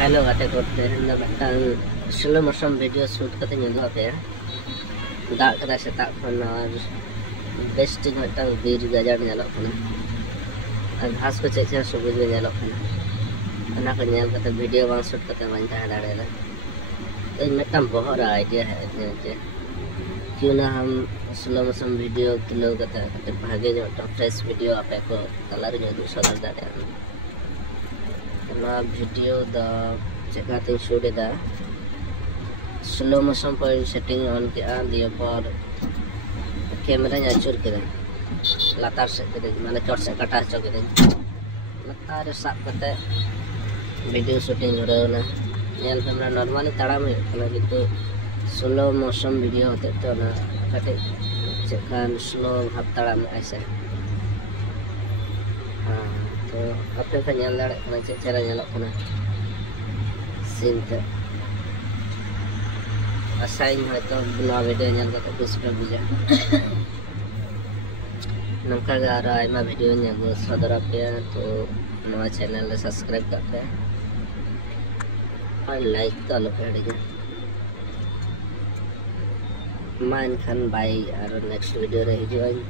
Hello गाते करते हैं स्लो मोशन वीडियो शूट करते हैं पे दाग कदा सेता खन और बेस्ट मिटन बीर गाजार नेलक कना घास को चेचे सबुज में नेलक कना अना को नेल करते वीडियो बांग शूट करते मन ताहे दाड़ेला तो मिटन बहुत आइडिया है जे क्यों ना हम स्लो मोशन वीडियो तुलो करते भागे जो फ्रेश वीडियो आपे को कलर जो दूसरा दाड़े ना वीडियो द चेकाते शूट दा स्लो मोशन पर सेटिंग ऑन किया दिया पर कैमरा अचूर के लातार से माने चोट से कटा चो के लातार साब करते वीडियो शूटिंग जुड़ना नेल कैमरा नॉर्मली ताड़ाम किंतु स्लो मोशन वीडियो होते तो ना कटे चेकान स्लो भाव ताड़ाम ऐसे हाँ तो अपने का नेल दाड़े कना चेरा नेलक कना सीन ते असाइन है तो नवा वीडियो नेल करते कुछ पे बुझा नंका गारा आयमा वीडियो नेल सदर पे तो नवा चैनल सब्सक्राइब करते और लाइक तो लो पेड़ मान खान बाई और नेक्स्ट वीडियो रे हिजुआई।